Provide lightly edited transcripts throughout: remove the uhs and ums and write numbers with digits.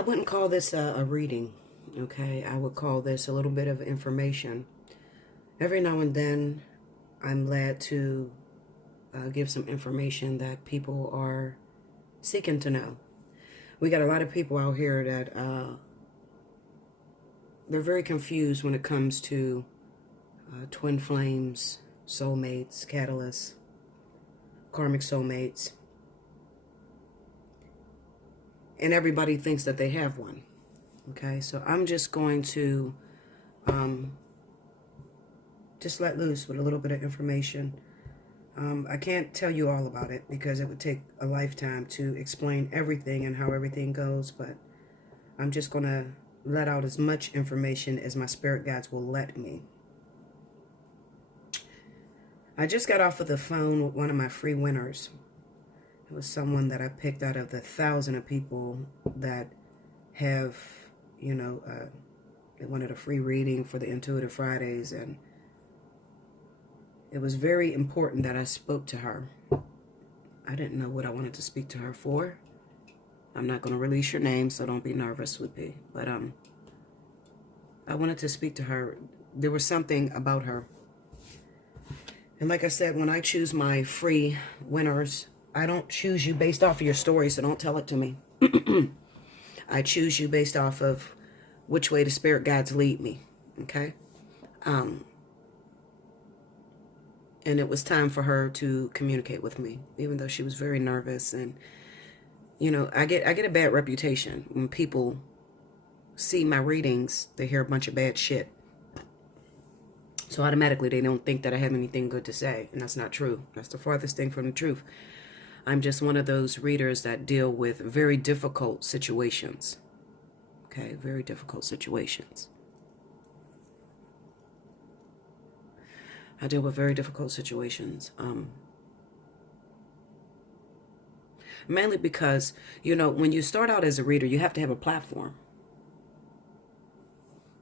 I wouldn't call this a reading, okay? I would call this a little bit of information. Every now and then, I'm glad to give some information that people are seeking to know. We got a lot of people out here that they're very confused when it comes to twin flames, soulmates, catalysts, karmic soulmates. And everybody thinks that they have one. Okay, so I'm just going to just let loose with a little bit of information. I can't tell you all about it because it would take a lifetime to explain everything and how everything goes, but I'm just going to let out as much information as my spirit guides will let me. I just got off of the phone with one of my free winners. It was someone that I picked out of the 1,000 of people that have, they wanted a free reading for the Intuitive Fridays, and it was very important that I spoke to her. I didn't know what I wanted to speak to her for. I'm not going to release your name, so don't be nervous with me. But I wanted to speak to her. There was something about her. And like I said, when I choose my free winners, I don't choose you based off of your story, so don't tell it to me. I choose you based off of which way the spirit guides lead me, okay? And it was time for her to communicate with me, even though she was very nervous. And, I get a bad reputation. When people see my readings, they hear a bunch of bad shit. So automatically they don't think that I have anything good to say. And that's not true. That's the farthest thing from the truth. I'm just one of those readers that deal with very difficult situations. Okay, very difficult situations. I deal with very difficult situations. Mainly because, when you start out as a reader, you have to have a platform.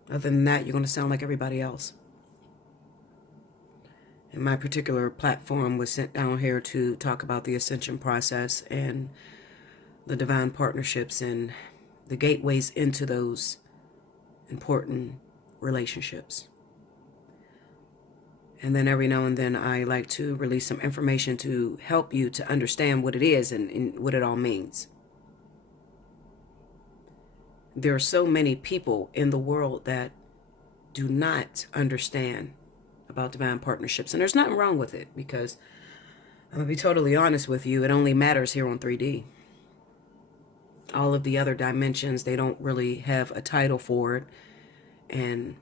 Other than that, you're going to sound like everybody else. And my particular platform was sent down here to talk about the ascension process and the divine partnerships and the gateways into those important relationships. And then every now and then I like to release some information to help you to understand what it is and what it all means. There are so many people in the world that do not understand about divine partnerships. And there's nothing wrong with it, because I'm going to be totally honest with you, it only matters here on 3D. All of the other dimensions, they don't really have a title for it. And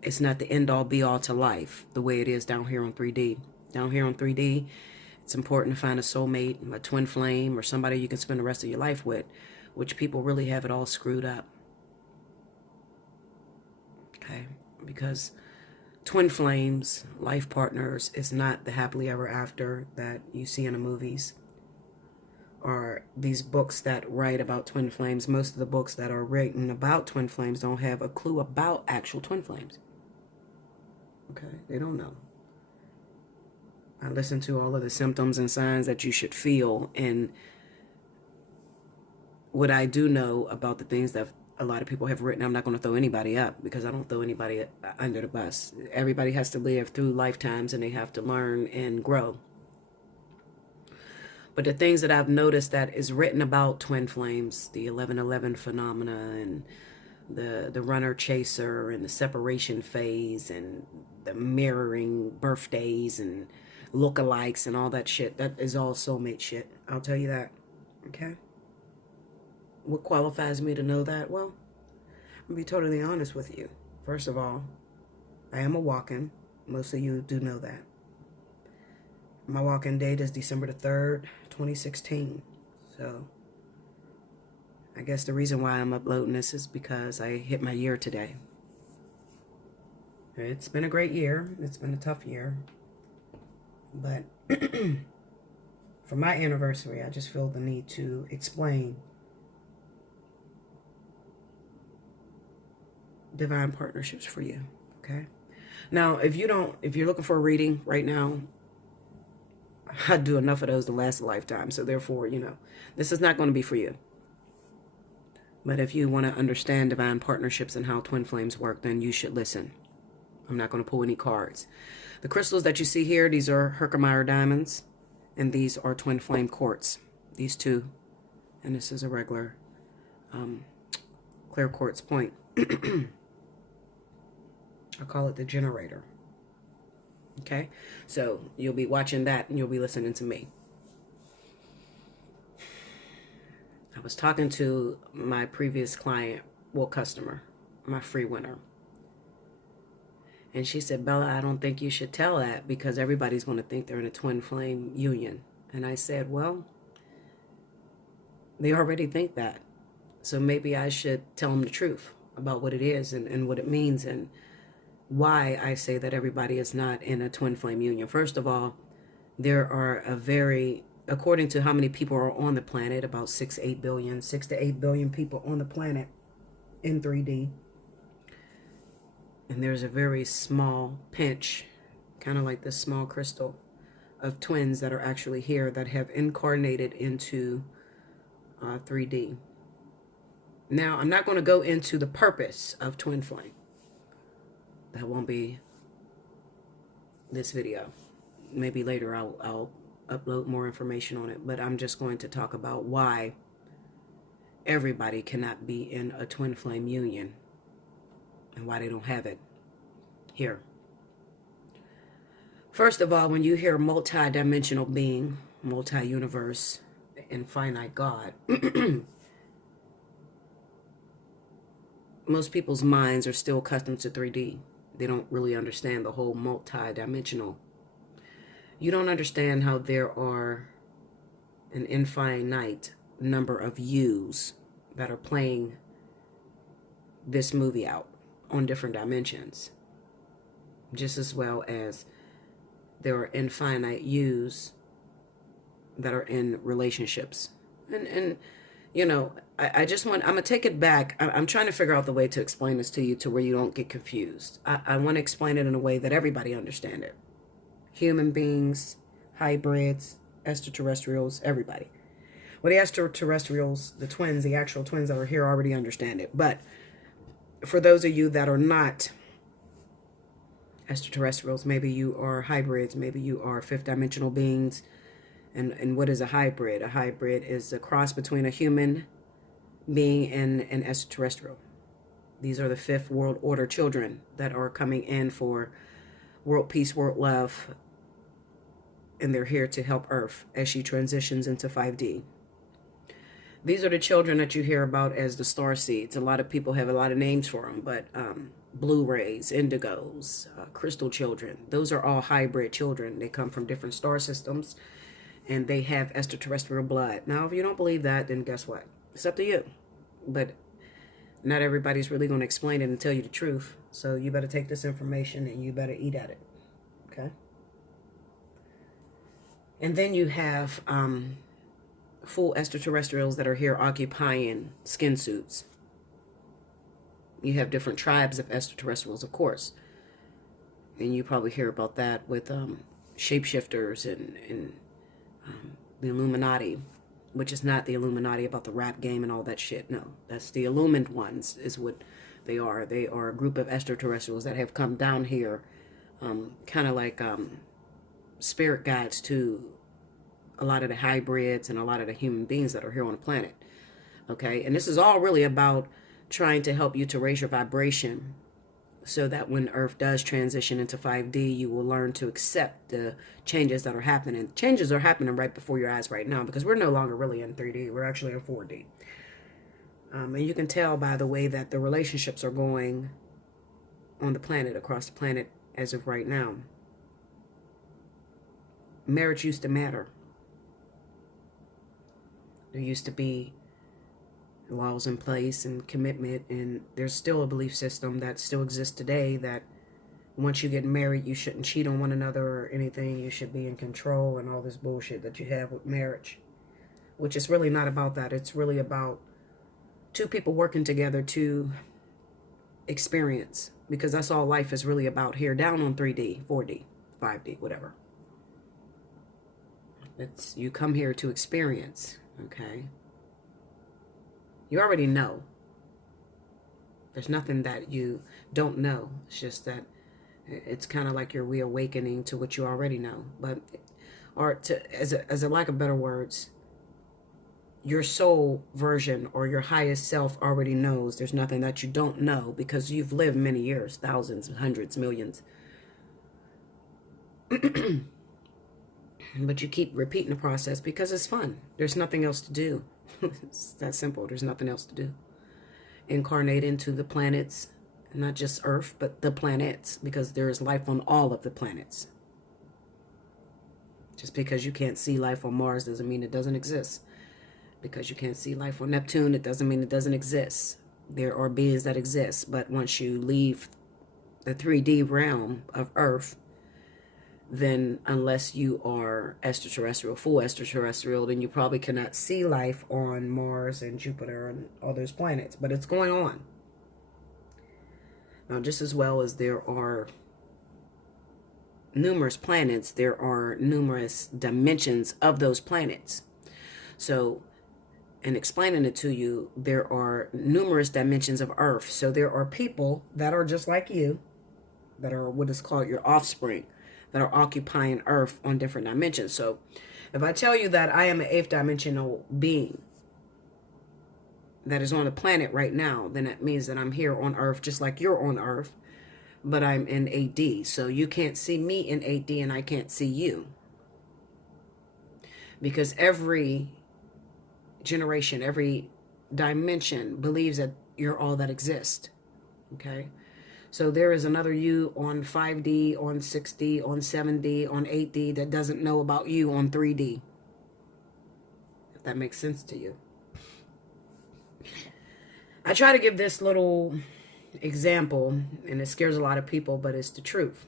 it's not the end-all be-all to life the way it is down here on 3D. Down here on 3D, it's important to find a soulmate, a twin flame, or somebody you can spend the rest of your life with, which people really have it all screwed up. Okay? Because twin flames, life partners, is not the happily ever after that you see in the movies. Or these books that write about twin flames. Most of the books that are written about twin flames don't have a clue about actual twin flames. Okay, they don't know. I listen to all of the symptoms and signs that you should feel, and what I do know about the things that a lot of people have written, I'm not going to throw anybody up, because I don't throw anybody under the bus. Everybody has to live through lifetimes, and they have to learn and grow. But the things that I've noticed that is written about twin flames, the 1111 phenomena, and the runner chaser, and the separation phase, and the mirroring birthdays and lookalikes and all that shit, that is all soulmate shit. I'll tell you that. Okay? What qualifies me to know that? Well, I'm going to be totally honest with you. First of all, I am a walk-in. Most of you do know that. My walk-in date is December the 3rd, 2016. So I guess the reason why I'm uploading this is because I hit my year today. It's been a great year. It's been a tough year. But for my anniversary, I just feel the need to explain divine partnerships for you. Okay? Now, if you're looking for a reading right now, I do enough of those to last a lifetime. So therefore, this is not going to be for you. But if you want to understand divine partnerships and how twin flames work, then you should listen. I'm not going to pull any cards. The crystals that you see here, these are Herkimer diamonds, and these are twin flame quartz. These two, and this is a regular clear quartz point. I call it the generator. Okay, so you'll be watching that and you'll be listening to me. I was talking to my previous client, well, customer, my free winner. And she said, Bella, I don't think you should tell that because everybody's going to think they're in a twin flame union. And I said, well, they already think that. So maybe I should tell them the truth about what it is and what it means and why I say that everybody is not in a twin flame union. First of all, there are according to how many people are on the planet, about 6 to 8 billion people on the planet in 3D. And there's a very small pinch, kind of like this small crystal, of twins that are actually here that have incarnated into 3D. Now, I'm not going to go into the purpose of twin flame. That won't be this video. Maybe later I'll upload more information on it, but I'm just going to talk about why everybody cannot be in a twin flame union and why they don't have it here. First of all, when you hear multi-dimensional being, multi-universe, infinite God, most people's minds are still accustomed to 3D. They don't really understand the whole multi-dimensional. You don't understand how there are an infinite number of yous that are playing this movie out on different dimensions. Just as well as there are infinite yous that are in relationships. And you know, I'm going to take it back. I'm trying to figure out the way to explain this to you to where you don't get confused. I want to explain it in a way that everybody understands it. Human beings, hybrids, extraterrestrials, everybody. Well, the extraterrestrials, the twins, the actual twins that are here already understand it. But for those of you that are not extraterrestrials, maybe you are hybrids, maybe you are fifth dimensional beings. And what is a hybrid? A hybrid is a cross between a human being and an extraterrestrial. These are the fifth world order children that are coming in for world peace, world love, and they're here to help Earth as she transitions into 5D. These are the children that you hear about as the star seeds. A lot of people have a lot of names for them, but blue rays, indigos, crystal children, those are all hybrid children. They come from different star systems, and they have extraterrestrial blood. Now, if you don't believe that, then guess what? It's up to you. But not everybody's really going to explain it and tell you the truth. So you better take this information and you better eat at it. Okay? And then you have full extraterrestrials that are here occupying skin suits. You have different tribes of extraterrestrials, of course. And you probably hear about that with shapeshifters and the Illuminati, which is not the Illuminati about the rap game and all that shit. No, that's the illumined ones is what they are. They are a group of extraterrestrials that have come down here, kind of like spirit guides to a lot of the hybrids and a lot of the human beings that are here on the planet. Okay, and this is all really about trying to help you to raise your vibration so that when Earth does transition into 5D, you will learn to accept the changes that are happening. Changes are happening right before your eyes right now because we're no longer really in 3D. We're actually in 4D. And you can tell by the way that the relationships are going on the planet, across the planet as of right now. Marriage used to matter. There used to be laws in place and commitment, and there's still a belief system that still exists today that once you get married you shouldn't cheat on one another or anything. You should be in control and all this bullshit that you have with marriage, which is really not about that. It's really about two people working together to experience, because that's all life is really about here down on 3D, 4D, 5D, whatever. You come here to experience, okay? You already know There's nothing that you don't know. It's just that it's kind of like you're reawakening to what you already know. But, or to, as a lack of better words, your soul version or your highest self already knows. There's nothing that you don't know because you've lived many years, thousands, hundreds, millions. But you keep repeating the process because it's fun. There's nothing else to do. It's that simple. There's nothing else to do. Incarnate into the planets, not just Earth, but the planets, because there is life on all of the planets. Just because you can't see life on Mars doesn't mean it doesn't exist. Because you can't see life on Neptune, it doesn't mean it doesn't exist. There are beings that exist, but once you leave the 3D realm of Earth, then unless you are extraterrestrial, full extraterrestrial, then you probably cannot see life on Mars and Jupiter and all those planets. But it's going on. Now, just as well as there are numerous planets, there are numerous dimensions of those planets. So, in explaining it to you, there are numerous dimensions of Earth. So there are people that are just like you, that are what is called your offspring, that are occupying Earth on different dimensions. So if I tell you that I am an 8th dimensional being that is on the planet right now, then that means that I'm here on Earth just like you're on Earth, but I'm in 8D. So you can't see me in 8D and I can't see you. Because every generation, every dimension believes that you're all that exists. Okay? So there is another you on 5D, on 6D, on 7D, on 8D that doesn't know about you on 3D. If that makes sense to you. I try to give this little example, and it scares a lot of people, but it's the truth.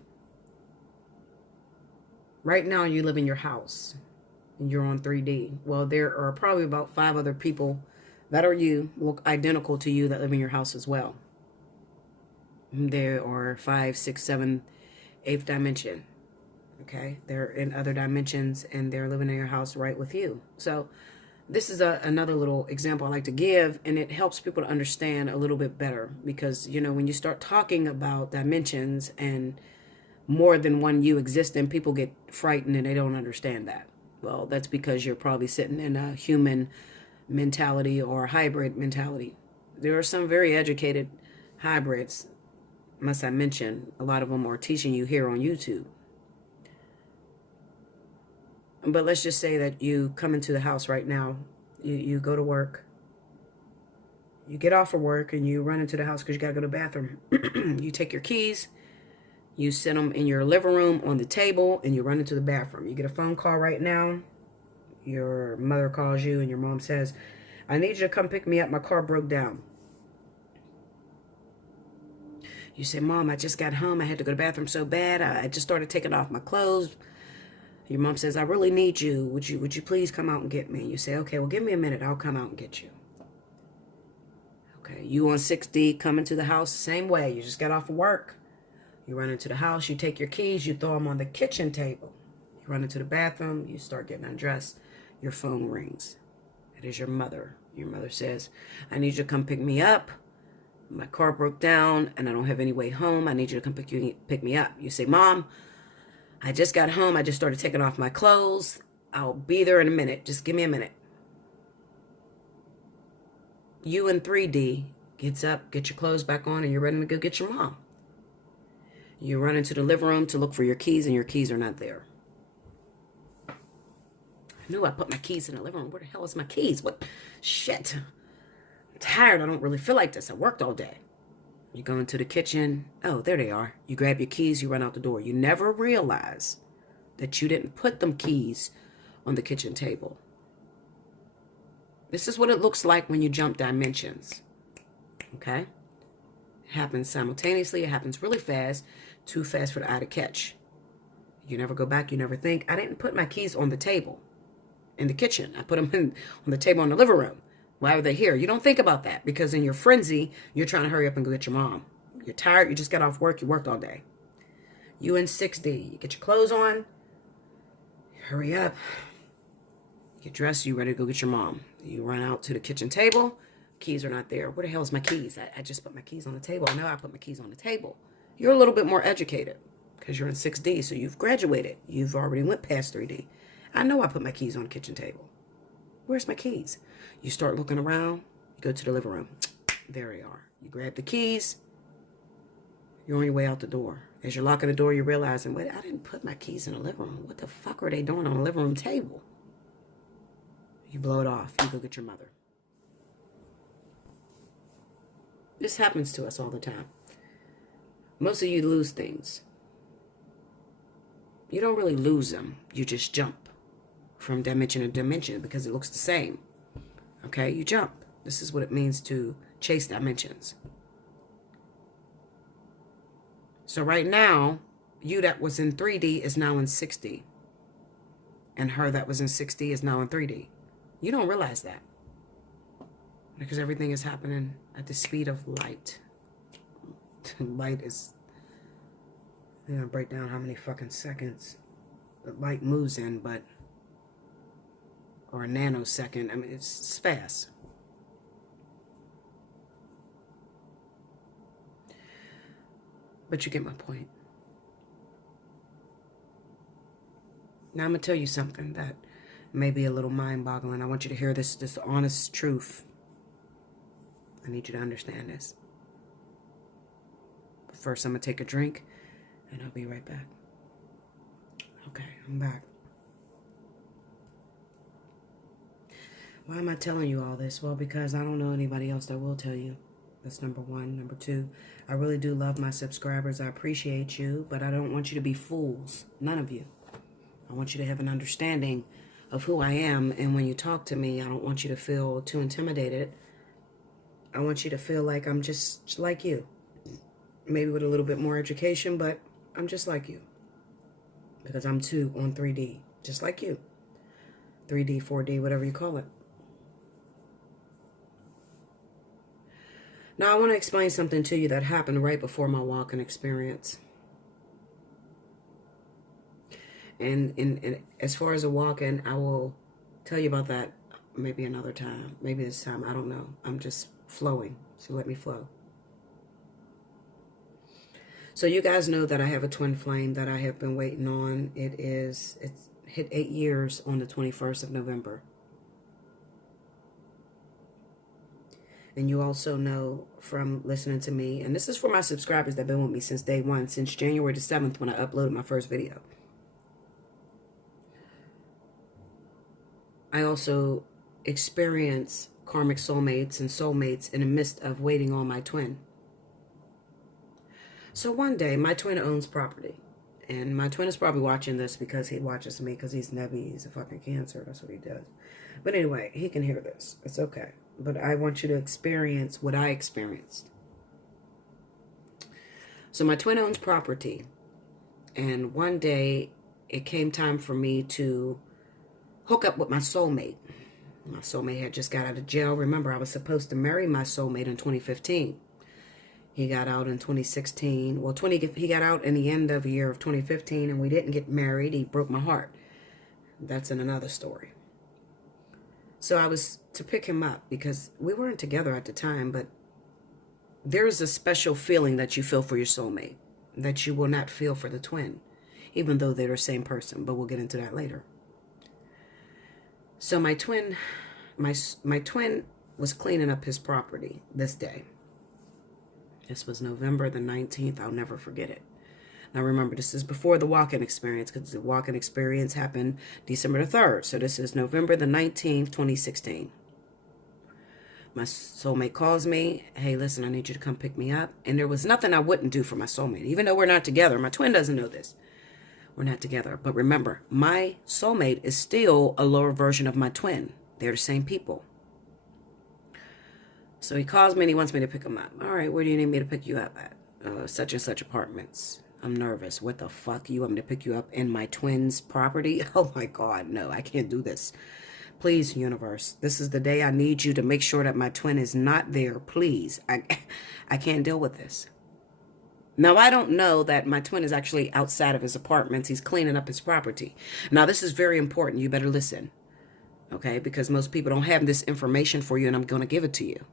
Right now you live in your house and you're on 3D. Well, there are probably about 5 other people that are you, look identical to you, that live in your house as well. There are 5, 6, 7, 8th dimension. Okay, they're in other dimensions and they're living in your house right with you. So this is another little example I like to give, and it helps people to understand a little bit better, because you know when you start talking about dimensions and more than one you existing, people get frightened and they don't understand that. Well, that's because you're probably sitting in a human mentality or a hybrid mentality. There are some very educated hybrids. Must I mention, a lot of them are teaching you here on YouTube. But let's just say that you come into the house right now. You go to work. You get off of work and you run into the house because you got to go to the bathroom. You take your keys. You set them in your living room on the table and you run into the bathroom. You get a phone call right now. Your mother calls you and your mom says, I need you to come pick me up. My car broke down. You say, Mom, I just got home. I had to go to the bathroom so bad. I just started taking off my clothes. Your mom says, I really need you. Would you please come out and get me? You say, okay, well, give me a minute. I'll come out and get you. Okay, you on 6D coming to the house the same way. You just got off of work. You run into the house. You take your keys. You throw them on the kitchen table. You run into the bathroom. You start getting undressed. Your phone rings. It is your mother. Your mother says, I need you to come pick me up. My car broke down and I don't have any way home. I need you to come pick me up. You say, Mom, I just got home. I just started taking off my clothes. I'll be there in a minute. Just give me a minute. You in 3D gets up, get your clothes back on, and you're ready to go get your mom. You run into the living room to look for your keys, and your keys are not there. I knew I put my keys in the living room. Where the hell is my keys? What? Shit. I'm tired. I don't really feel like this. I worked all day. You go into the kitchen. Oh, there they are. You grab your keys. You run out the door. You never realize that you didn't put them keys on the kitchen table. This is what it looks like when you jump dimensions. Okay? It happens simultaneously. It happens really fast. Too fast for the eye to catch. You never go back. You never think. I didn't put my keys on the table in the kitchen. I put them on the table in the living room. Why are they here? You don't think about that because in your frenzy, you're trying to hurry up and go get your mom. You're tired. You just got off work. You worked all day. You in 6D. You get your clothes on. Hurry up. Get dressed. You ready to go get your mom. You run out to the kitchen table. Keys are not there. Where the hell is my keys? I just put my keys on the table. I know I put my keys on the table. You're a little bit more educated because you're in 6D, so you've graduated. You've already went past 3D. I know I put my keys on the kitchen table. Where's my keys? You start looking around. You go to the living room. There they are. You grab the keys. You're on your way out the door. As you're locking the door, you're realizing, wait, I didn't put my keys in the living room. What the fuck are they doing on the living room table? You blow it off. You go get your mother. This happens to us all the time. Most of you lose things. You don't really lose them. You just jump from dimension to dimension because it looks the same. Okay? You jump. This is what it means to chase dimensions. So right now, you that was in 3D is now in 6D. And her that was in 6D is now in 3D. You don't realize that. Because everything is happening at the speed of light. Light is... I'm going to break down how many fucking seconds the light moves in, but... Or a nanosecond. I mean, it's fast. But you get my point. Now I'm going to tell you something that may be a little mind-boggling. I want you to hear this honest truth. I need you to understand this. But first, I'm going to take a drink, and I'll be right back. Okay, I'm back. Why am I telling you all this? Well, because I don't know anybody else that will tell you. That's number one. Number two, I really do love my subscribers. I appreciate you, but I don't want you to be fools. None of you. I want you to have an understanding of who I am, and when you talk to me, I don't want you to feel too intimidated. I want you to feel like I'm just like you. Maybe with a little bit more education, but I'm just like you. Because I'm 2 on 3D, just like you. 3D, 4D, whatever you call it. Now, I want to explain something to you that happened right before my walk-in experience. And as far as a walk-in, I will tell you about that maybe another time. Maybe this time, I don't know. I'm just flowing, so let me flow. So you guys know that I have a twin flame that I have been waiting on. It's hit 8 years on the 21st of November. And you also know from listening to me, and this is for my subscribers that have been with me since day one, since January the 7th when I uploaded my first video. I also experience karmic soulmates and soulmates in the midst of waiting on my twin. So one day, my twin owns property. And my twin is probably watching this because he watches me because he's Nebby. He's a fucking Cancer. That's what he does. But anyway, he can hear this. It's okay. But I want you to experience what I experienced. So my twin owns property. And one day, it came time for me to hook up with my soulmate. My soulmate had just got out of jail. Remember, I was supposed to marry my soulmate in 2015. He got out in 2016. Well, he got out in the end of the year of 2015, and we didn't get married. He broke my heart. That's in another story. So I was to pick him up because we weren't together at the time, but there's a special feeling that you feel for your soulmate that you will not feel for the twin, even though they're the same person, but we'll get into that later. So my twin was cleaning up his property this day. This was November the 19th. I'll never forget it. Now remember, this is before the walk-in experience because the walk-in experience happened December the 3rd. So this is November the 19th, 2016. My soulmate calls me. Hey, listen, I need you to come pick me up. And there was nothing I wouldn't do for my soulmate. Even though we're not together. My twin doesn't know this. We're not together. But remember, my soulmate is still a lower version of my twin. They're the same people. So he calls me and he wants me to pick him up. All right, where do you need me to pick you up at? Such and such apartments. I'm nervous. What the fuck? You want me to pick you up in my twin's property? Oh my God, no, I can't do this. Please, universe, this is the day I need you to make sure that my twin is not there. Please, I can't deal with this. Now, I don't know that my twin is actually outside of his apartments. He's cleaning up his property. Now, this is very important. You better listen, okay? Because most people don't have this information for you, and I'm going to give it to you.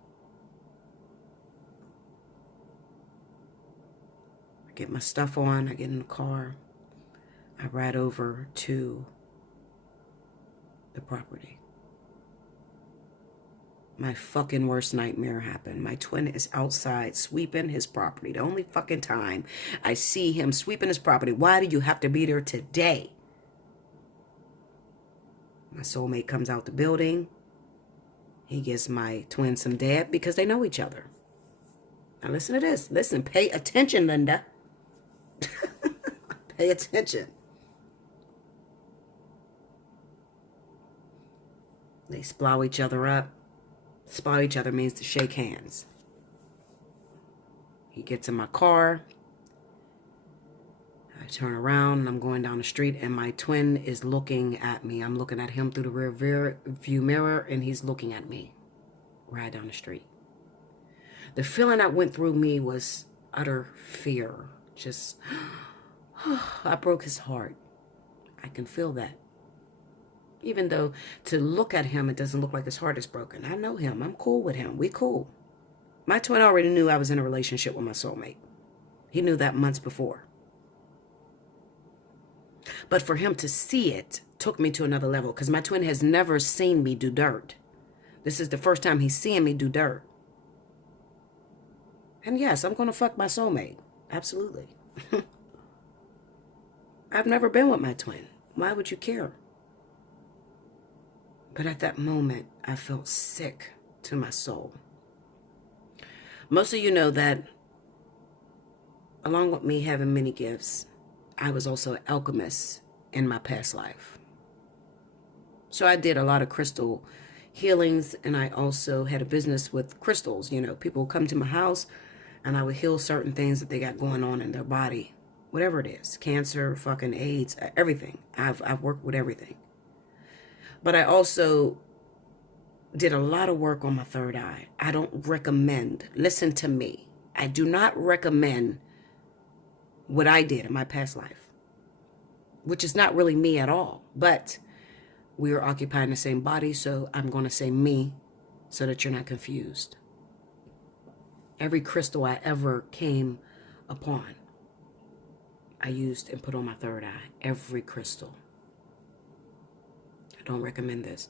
get my stuff on, I get in the car, I ride over to the property. My fucking worst nightmare happened. My twin is outside sweeping his property. The only fucking time I see him sweeping his property. Why do you have to be there today? My soulmate comes out the building. He gives my twin some dab because they know each other. Now listen to this. Listen, pay attention, Linda. Pay attention. They splow each other up. Splow each other means to shake hands. He gets in my car. I turn around and I'm going down the street and my twin is looking at me. I'm looking at him through the rear view mirror and he's looking at me right down the street. The feeling that went through me was utter fear. Just, I broke his heart. I can feel that. Even though to look at him, it doesn't look like his heart is broken. I know him. I'm cool with him. We cool. My twin already knew I was in a relationship with my soulmate. He knew that months before. But for him to see it took me to another level because my twin has never seen me do dirt. This is the first time he's seeing me do dirt. And yes, I'm going to fuck my soulmate. Absolutely. I've never been with my twin. Why would you care? But at that moment, I felt sick to my soul. Most of you know that along with me having many gifts, I was also an alchemist in my past life. So I did a lot of crystal healings, and I also had a business with crystals. You know, people would come to my house, and I would heal certain things that they got going on in their body. Whatever it is, cancer, fucking AIDS, everything. I've worked with everything. But I also did a lot of work on my third eye. I don't recommend, listen to me, I do not recommend what I did in my past life, which is not really me at all. But we are occupying the same body, so I'm going to say me so that you're not confused. Every crystal I ever came upon, I used and put on my third eye. Every crystal. Don't recommend this.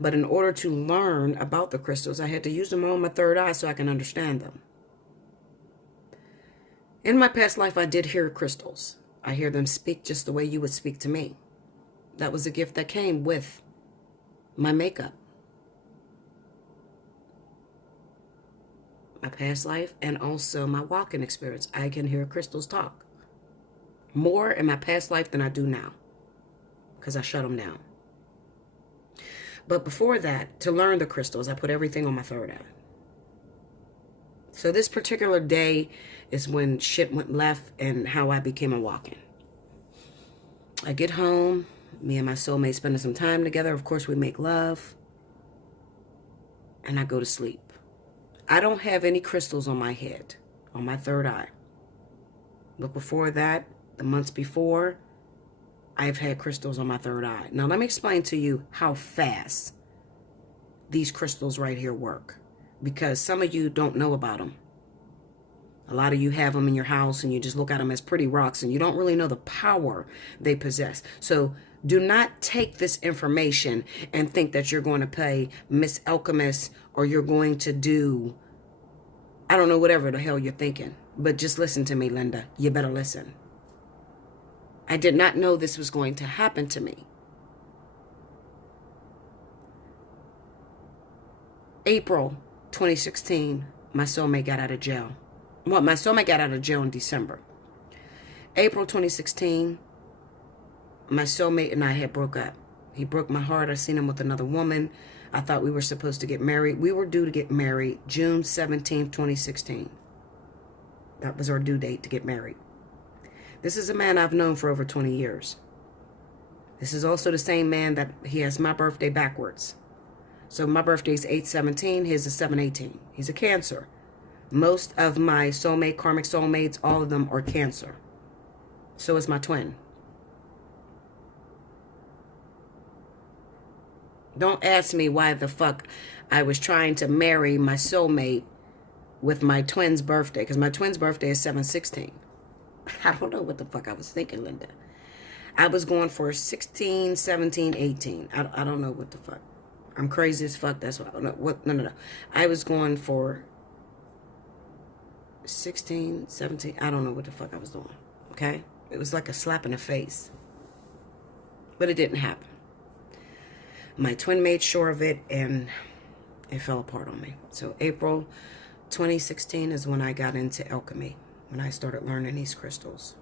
But in order to learn about the crystals, I had to use them on my third eye so I can understand them. In my past life, I did hear crystals. I hear them speak just the way you would speak to me. That was a gift that came with my makeup. My past life and also my walking experience. I can hear crystals talk. More in my past life than I do now. Because I shut them down. But before that, to learn the crystals, I put everything on my third eye. So this particular day is when shit went left and how I became a walk-in. I get home, me and my soulmate spending some time together. Of course, we make love. And I go to sleep. I don't have any crystals on my head, on my third eye. But before that, the months before, I've had crystals on my third eye. Now, let me explain to you how fast these crystals right here work. Because some of you don't know about them. A lot of you have them in your house and you just look at them as pretty rocks and you don't really know the power they possess. So do not take this information and think that you're going to play Miss Alchemist or you're going to do, I don't know, whatever the hell you're thinking. But just listen to me, Linda. You better listen. I did not know this was going to happen to me. April 2016, my soulmate got out of jail. Well, my soulmate got out of jail in December. April 2016, my soulmate and I had broke up. He broke my heart. I seen him with another woman. I thought we were supposed to get married. We were due to get married June 17th, 2016. That was our due date to get married. This is a man I've known for over 20 years. This is also the same man that he has my birthday backwards. So my birthday is 8/17, his is 7/18. He's a Cancer. Most of my soulmate, karmic soulmates, all of them are Cancer. So is my twin. Don't ask me why the fuck I was trying to marry my soulmate with my twin's birthday, because my twin's birthday is 7/16. I don't know what the fuck I was thinking, Linda. I was going for 16, 17, 18. I don't know what the fuck. I'm crazy as fuck. That's why. No. I was going for 16, 17. I don't know what the fuck I was doing. Okay? It was like a slap in the face. But it didn't happen. My twin made sure of it, and it fell apart on me. So April 2016 is when I got into alchemy, when I started learning these crystals.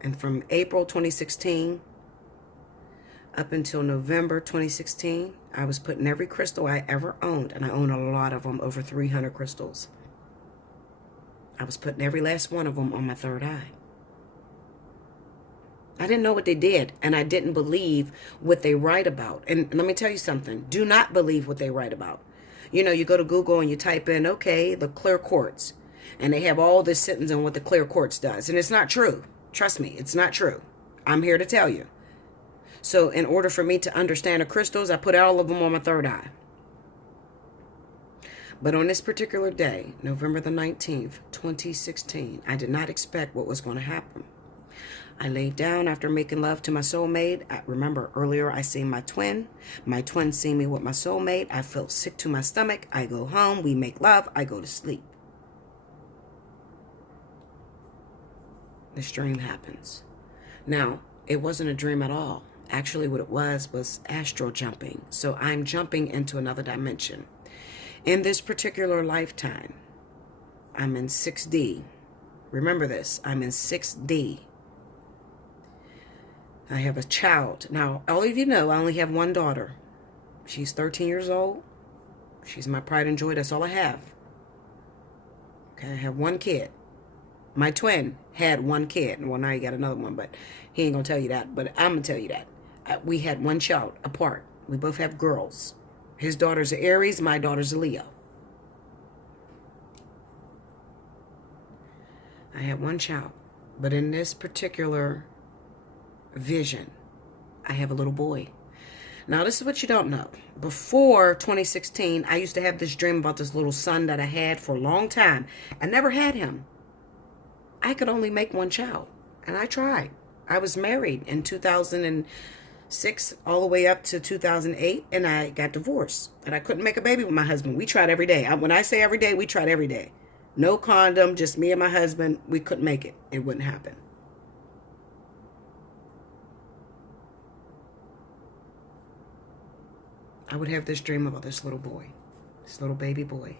And from April 2016 up until November 2016, I was putting every crystal I ever owned, and I own a lot of them, over 300 crystals. I was putting every last one of them on my third eye. I didn't know what they did, and I didn't believe what they write about. And let me tell you something. Do not believe what they write about. You know, you go to Google and you type in, okay, the clear quartz, and they have all this sentence on what the clear quartz does, and it's not true. Trust me, it's not true. I'm here to tell you. So in order for me to understand the crystals, I put all of them on my third eye. But on this particular day, November the 19th, 2016, I did not expect what was going to happen. I laid down after making love to my soulmate. Remember earlier I seen my twin. My twin seen me with my soulmate. I felt sick to my stomach. I go home. We make love. I go to sleep. This dream happens. Now, it wasn't a dream at all. Actually, what it was astral jumping. So I'm jumping into another dimension. In this particular lifetime, I'm in 6D. Remember this. I'm in 6D. I have a child. Now, all of you know I only have one daughter. She's 13 years old. She's my pride and joy. That's all I have. Okay, I have one kid. My twin had one kid. Well, now he got another one, but he ain't going to tell you that. But I'm going to tell you that. We had one child apart. We both have girls. His daughter's an Aries. My daughter's a Leo. I had one child. But in this particular vision, I have a little boy. Now, this is what you don't know. Before 2016, I used to have this dream about this little son that I had for a long time. I never had him. I could only make one child, and I tried. I was married in 2006 all the way up to 2008, and I got divorced, and I couldn't make a baby with my husband. We tried every day. When I say every day, we tried every day. No condom, just me and my husband. We couldn't make it. It wouldn't happen. I would have this dream about this little boy, this little baby boy.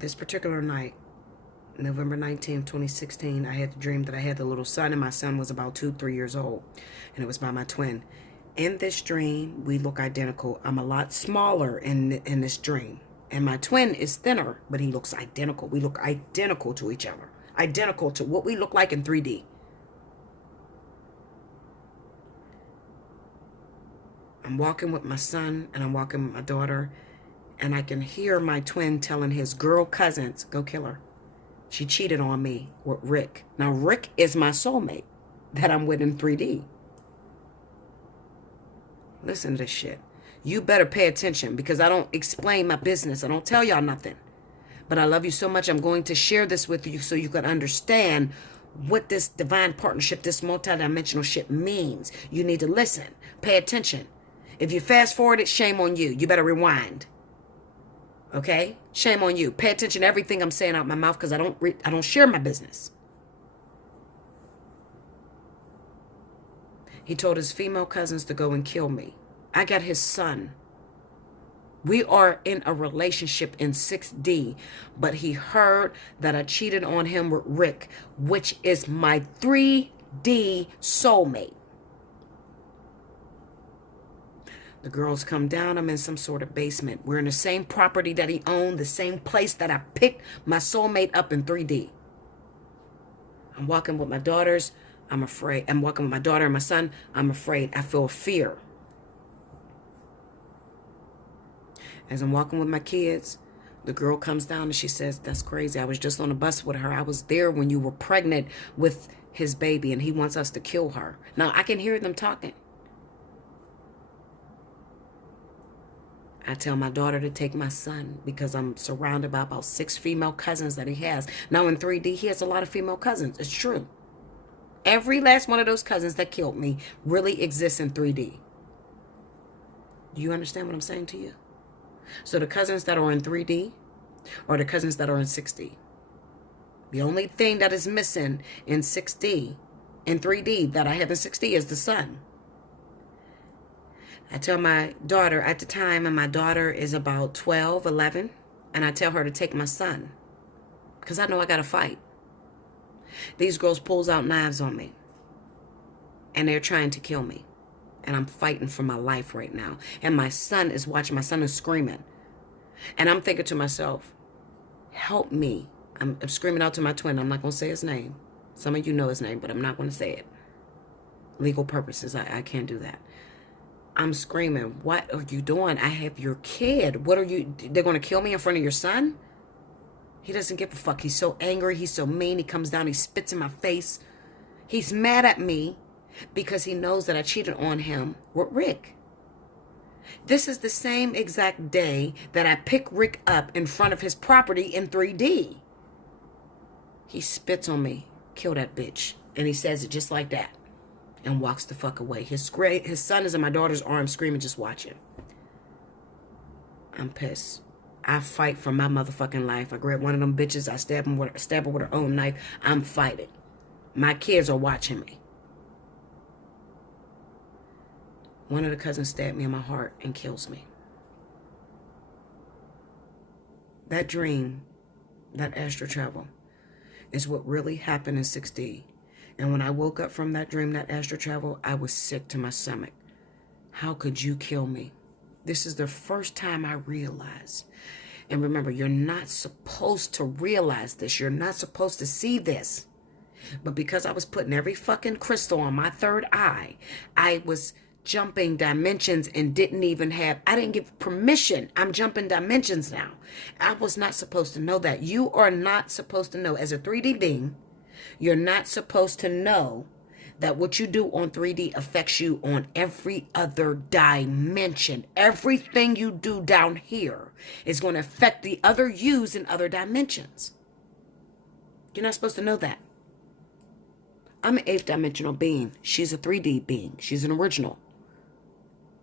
This particular night, November 19th, 2016, I had the dream that I had the little son, and my son was about 2-3 years old, and it was by my twin. In this dream, we look identical. I'm a lot smaller in this dream, and my twin is thinner, but he looks identical. We look identical to each other, identical to what we look like in 3D. I'm walking with my son, and I'm walking with my daughter, and I can hear my twin telling his girl cousins, go kill her. She cheated on me with Rick. Now, Rick is my soulmate that I'm with in 3D. Listen to this shit. You better pay attention, because I don't explain my business. I don't tell y'all nothing. But I love you so much, I'm going to share this with you so you can understand what this divine partnership, this multidimensional shit means. You need to listen. Pay attention. If you fast forward it, shame on you. You better rewind. Okay? Shame on you. Pay attention to everything I'm saying out my mouth, because I don't share my business. He told his female cousins to go and kill me. I got his son. We are in a relationship in 6D, but he heard that I cheated on him with Rick, which is my 3D soulmate. The girls come down. I'm in some sort of basement. We're in the same property that he owned, the same place that I picked my soulmate up in 3D. I'm walking with my daughters. I'm afraid. I'm walking with my daughter and my son. I'm afraid. I feel fear. As I'm walking with my kids, the girl comes down and she says, that's crazy. I was just on a bus with her. I was there when you were pregnant with his baby, and he wants us to kill her. Now, I can hear them talking. I tell my daughter to take my son because I'm surrounded by about 6 female cousins that he has. Now in 3D, he has a lot of female cousins. It's true. Every last one of those cousins that killed me really exists in 3D. Do you understand what I'm saying to you? So the cousins that are in 3D or the cousins that are in 6D. The only thing that is missing in 6D, in 3D that I have in 6D is the sun. I tell my daughter at the time, and my daughter is about 12, 11, and I tell her to take my son because I know I got to fight. These girls pulls out knives on me, and they're trying to kill me, and I'm fighting for my life right now. And my son is watching. My son is screaming, and I'm thinking to myself, help me. I'm screaming out to my twin. I'm not going to say his name. Some of you know his name, but I'm not going to say it. Legal purposes, I can't do that. I'm screaming, what are you doing? I have your kid. What are you? They're going to kill me in front of your son? He doesn't give a fuck. He's so angry. He's so mean. He comes down. He spits in my face. He's mad at me because he knows that I cheated on him with Rick. This is the same exact day that I pick Rick up in front of his property in 3D. He spits on me. Kill that bitch. And he says it just like that. And walks the fuck away. His son is in my daughter's arms screaming, just watching. I'm pissed. I fight for my motherfucking life. I grab one of them bitches. I stab her with her own knife. I'm fighting. My kids are watching me. One of the cousins stabbed me in my heart and kills me. That dream, that astral travel, is what really happened in 6D. And when I woke up from that dream, that astral travel, I was sick to my stomach. How could you kill me? This is the first time I realized. And remember, you're not supposed to realize this. You're not supposed to see this. But because I was putting every fucking crystal on my third eye, I was jumping dimensions and I didn't give permission. I'm jumping dimensions now. I was not supposed to know that. You are not supposed to know. As a 3D being, you're not supposed to know that what you do on 3D affects you on every other dimension. Everything you do down here is going to affect the other yous in other dimensions. You're not supposed to know that. I'm an 8th dimensional being. She's a 3D being. She's an original.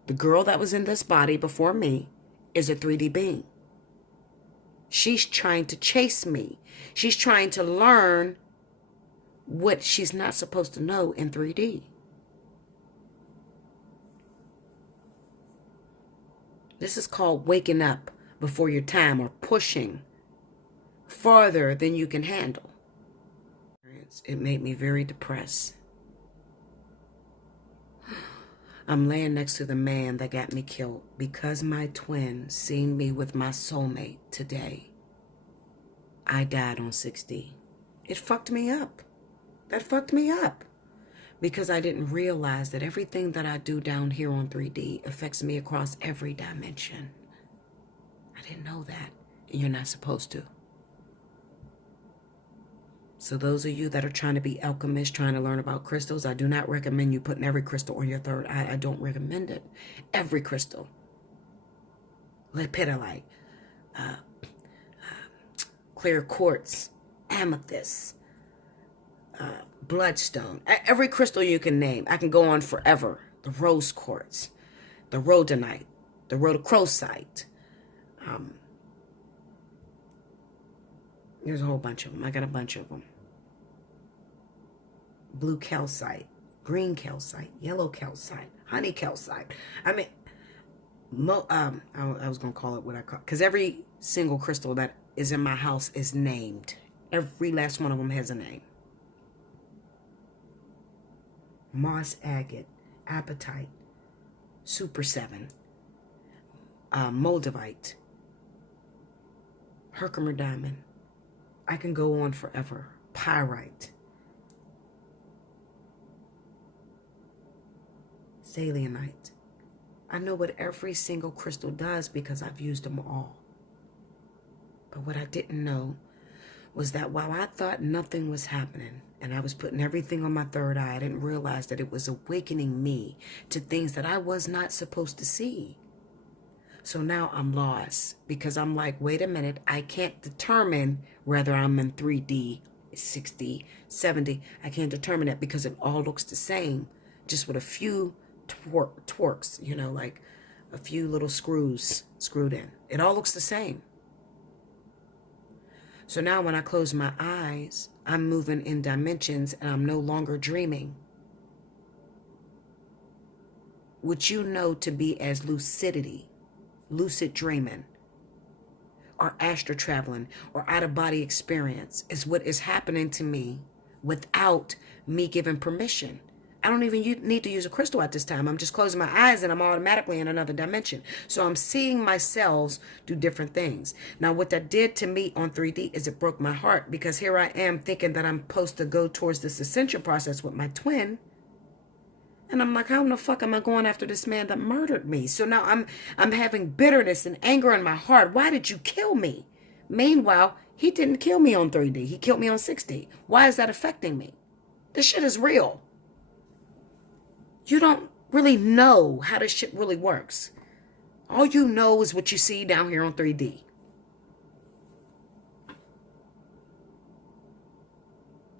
The girl that was in this body before me is a 3D being. She's trying to chase me. She's trying to learn what she's not supposed to know in 3D. This is called waking up before your time, or pushing farther than you can handle. It made me very depressed. I'm laying next to the man that got me killed because my twin seen me with my soulmate today. I died on 6D. It fucked me up. That fucked me up because I didn't realize that everything that I do down here on 3D affects me across every dimension. I didn't know that, and you're not supposed to. So those of you that are trying to be alchemists, trying to learn about crystals, I do not recommend you putting every crystal on your third eye. I don't recommend it. Every crystal. Lepidolite, clear quartz, amethyst, bloodstone, every crystal you can name. I can go on forever. The rose quartz, the rhodonite, the rhodochrosite. There's a whole bunch of them. I got a bunch of them. Blue calcite, green calcite, yellow calcite, honey calcite. I mean, I was going to call it what I call, because every single crystal that is in my house is named. Every last one of them has a name. Moss agate, apatite, super 7, moldavite, Herkimer diamond. I can go on forever. Pyrite, selenite. I know what every single crystal does because I've used them all. But what I didn't know was that while I thought nothing was happening and I was putting everything on my third eye, I didn't realize that it was awakening me to things that I was not supposed to see. So now I'm lost because I'm like, wait a minute, I can't determine whether I'm in 3D, 6D, 7D. I can't determine that because it all looks the same, just with a few twerks, you know, like a few little screws screwed in. It all looks the same. So now when I close my eyes, I'm moving in dimensions and I'm no longer dreaming. Which you know to be as lucidity, lucid dreaming, or astral traveling, or out-of-body experience is what is happening to me without me giving permission. I don't even need to use a crystal at this time. I'm just closing my eyes and I'm automatically in another dimension. So I'm seeing my cells do different things. Now, what that did to me on 3D is it broke my heart because here I am thinking that I'm supposed to go towards this ascension process with my twin. And I'm like, how in the fuck am I going after this man that murdered me? So now I'm having bitterness and anger in my heart. Why did you kill me? Meanwhile, he didn't kill me on 3D. He killed me on 6D. Why is that affecting me? This shit is real. You don't really know how this shit really works. All you know is what you see down here on 3D.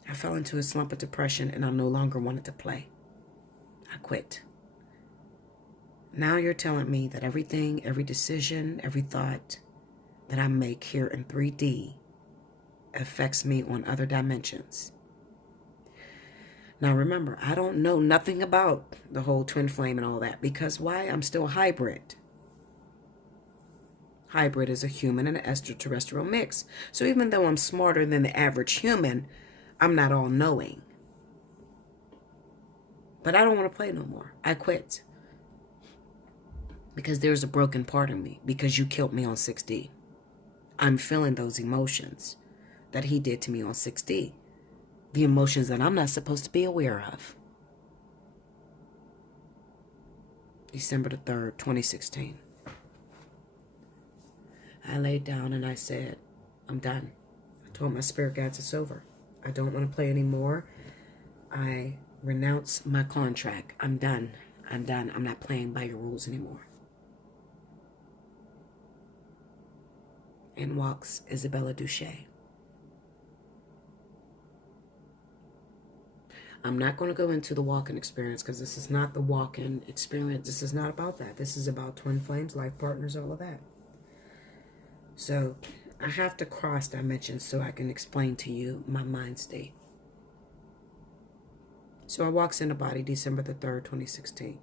I fell into a slump of depression and I no longer wanted to play. I quit. Now you're telling me that everything, every decision, every thought that I make here in 3D affects me on other dimensions. Now remember, I don't know nothing about the whole twin flame and all that because why? I'm still hybrid. Hybrid is a human and an extraterrestrial mix. So even though I'm smarter than the average human, I'm not all knowing. But I don't want to play no more. I quit. Because there's a broken part in me. Because you killed me on 6D. I'm feeling those emotions that he did to me on 6D. The emotions that I'm not supposed to be aware of. December the 3rd, 2016. I laid down and I said, I'm done. I told my spirit guides it's over. I don't want to play anymore. I renounce my contract. I'm done. I'm done. I'm not playing by your rules anymore. In walks Isabella Duche. I'm not going to go into the walk-in experience because this is not the walk-in experience. This is not about that. This is about twin flames, life partners, all of that. So I have to cross dimensions so I can explain to you my mind state. So I walks in the body December the 3rd, 2016.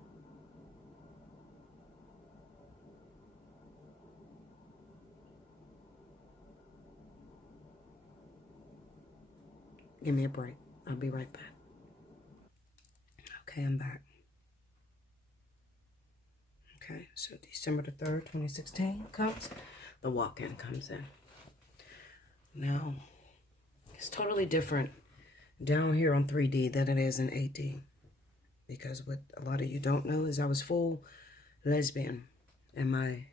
Give me a break. I'll be right back. Okay, I'm back. Okay, so December the 3rd, 2016 comes. The walk-in comes in. Now, it's totally different down here on 3D than it is in 8D. Because what a lot of you don't know is I was full lesbian in my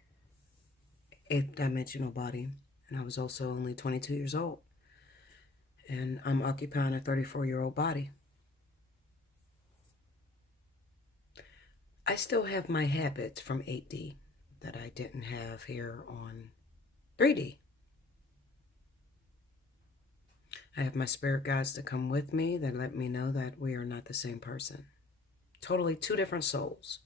8th dimensional body. And I was also only 22 years old. And I'm occupying a 34-year-old body. I still have my habits from 8D that I didn't have here on 3D. I have my spirit guides to come with me that let me know that we are not the same person. Totally two different souls.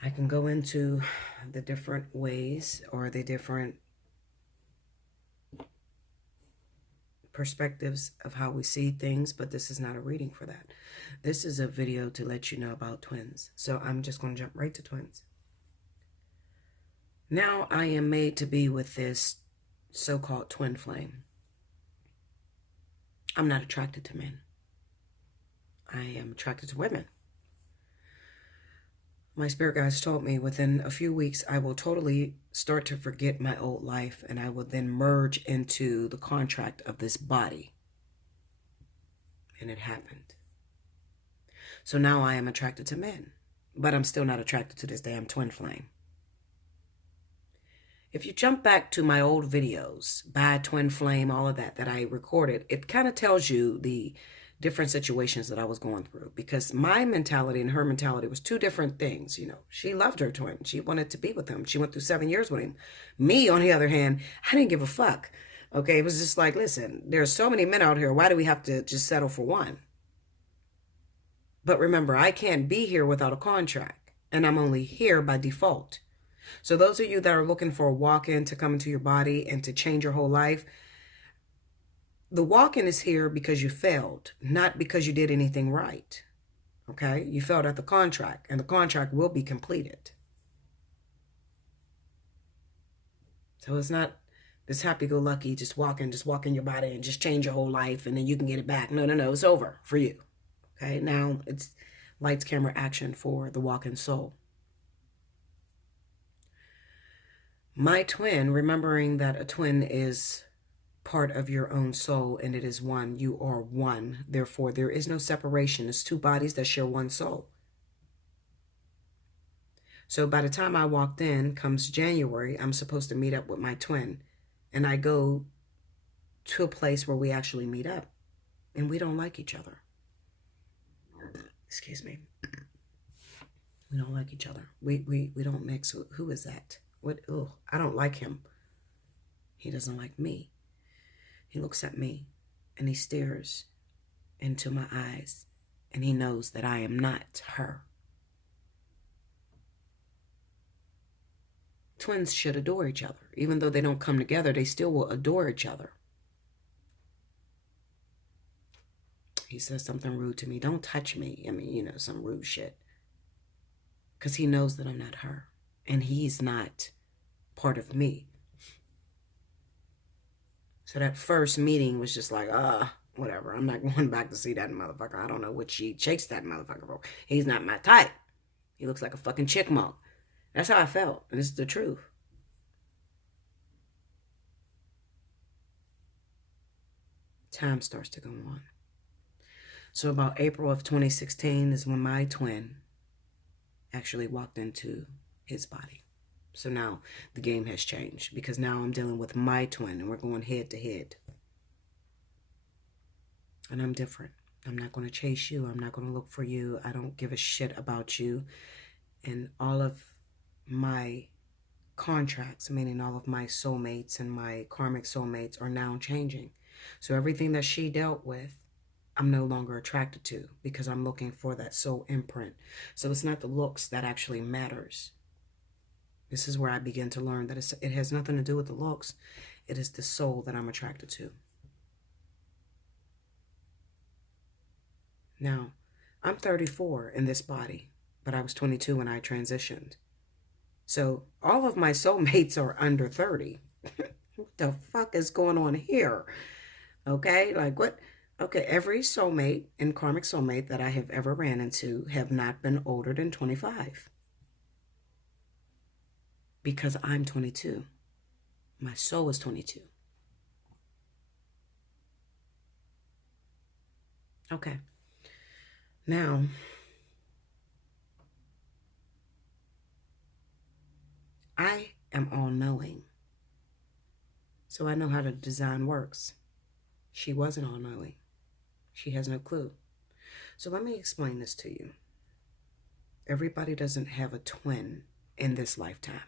I can go into the different ways or the different perspectives of how we see things, but this is not a reading for that. This is a video to let you know about twins. So I'm just going to jump right to twins. Now I am made to be with this so-called twin flame. I'm not attracted to men. I am attracted to women. My spirit guides told me within a few weeks, I will totally start to forget my old life and I will then merge into the contract of this body. And it happened. So now I am attracted to men, but I'm still not attracted to this damn twin flame. If you jump back to my old videos, by twin flame, all of that I recorded, it kind of tells you the different situations that I was going through, because my mentality and her mentality was two different things. You know, she loved her twin. She wanted to be with him. She went through 7 years with him. Me, on the other hand, I didn't give a fuck. Okay, it was just like, listen, there's so many men out here. Why do we have to just settle for one? But remember, I can't be here without a contract, and I'm only here by default. So those of you that are looking for a walk-in to come into your body and to change your whole life, the walk-in is here because you failed, not because you did anything right. Okay? You failed at the contract, and the contract will be completed. So it's not this happy-go-lucky, just walk in your body and just change your whole life and then you can get it back. No, it's over for you. Okay? Now it's lights, camera, action for the walk-in soul. My twin, remembering that a twin is part of your own soul and it is one. You are one. Therefore, there is no separation. It's two bodies that share one soul. So by the time I walked in, comes January, I'm supposed to meet up with my twin. And I go to a place where we actually meet up. And we don't like each other. Excuse me. We don't like each other. We don't mix. Who is that? What? Oh, I don't like him. He doesn't like me. He looks at me and he stares into my eyes and he knows that I am not her. Twins should adore each other. Even though they don't come together, they still will adore each other. He says something rude to me. Don't touch me. I mean, some rude shit. Because he knows that I'm not her. And he's not part of me. So that first meeting was just like, whatever. I'm not going back to see that motherfucker. I don't know what she chased that motherfucker for. He's not my type. He looks like a fucking chickmunk. That's how I felt. And it's the truth. Time starts to go on. So about April of 2016 is when my twin actually walked into his body. So now the game has changed because now I'm dealing with my twin and we're going head to head. And I'm different. I'm not going to chase you. I'm not going to look for you. I don't give a shit about you. And all of my contracts, meaning all of my soulmates and my karmic soulmates, are now changing. So everything that she dealt with, I'm no longer attracted to because I'm looking for that soul imprint. So it's not the looks that actually matters. This is where I begin to learn that it has nothing to do with the looks. It is the soul that I'm attracted to. Now, I'm 34 in this body, but I was 22 when I transitioned. So all of my soulmates are under 30. What the fuck is going on here? Okay, like what? Okay, every soulmate and karmic soulmate that I have ever ran into have not been older than 25. Because I'm 22. My soul is 22. Okay. Now, I am all-knowing. So I know how the design works. She wasn't all-knowing. She has no clue. So let me explain this to you. Everybody doesn't have a twin in this lifetime.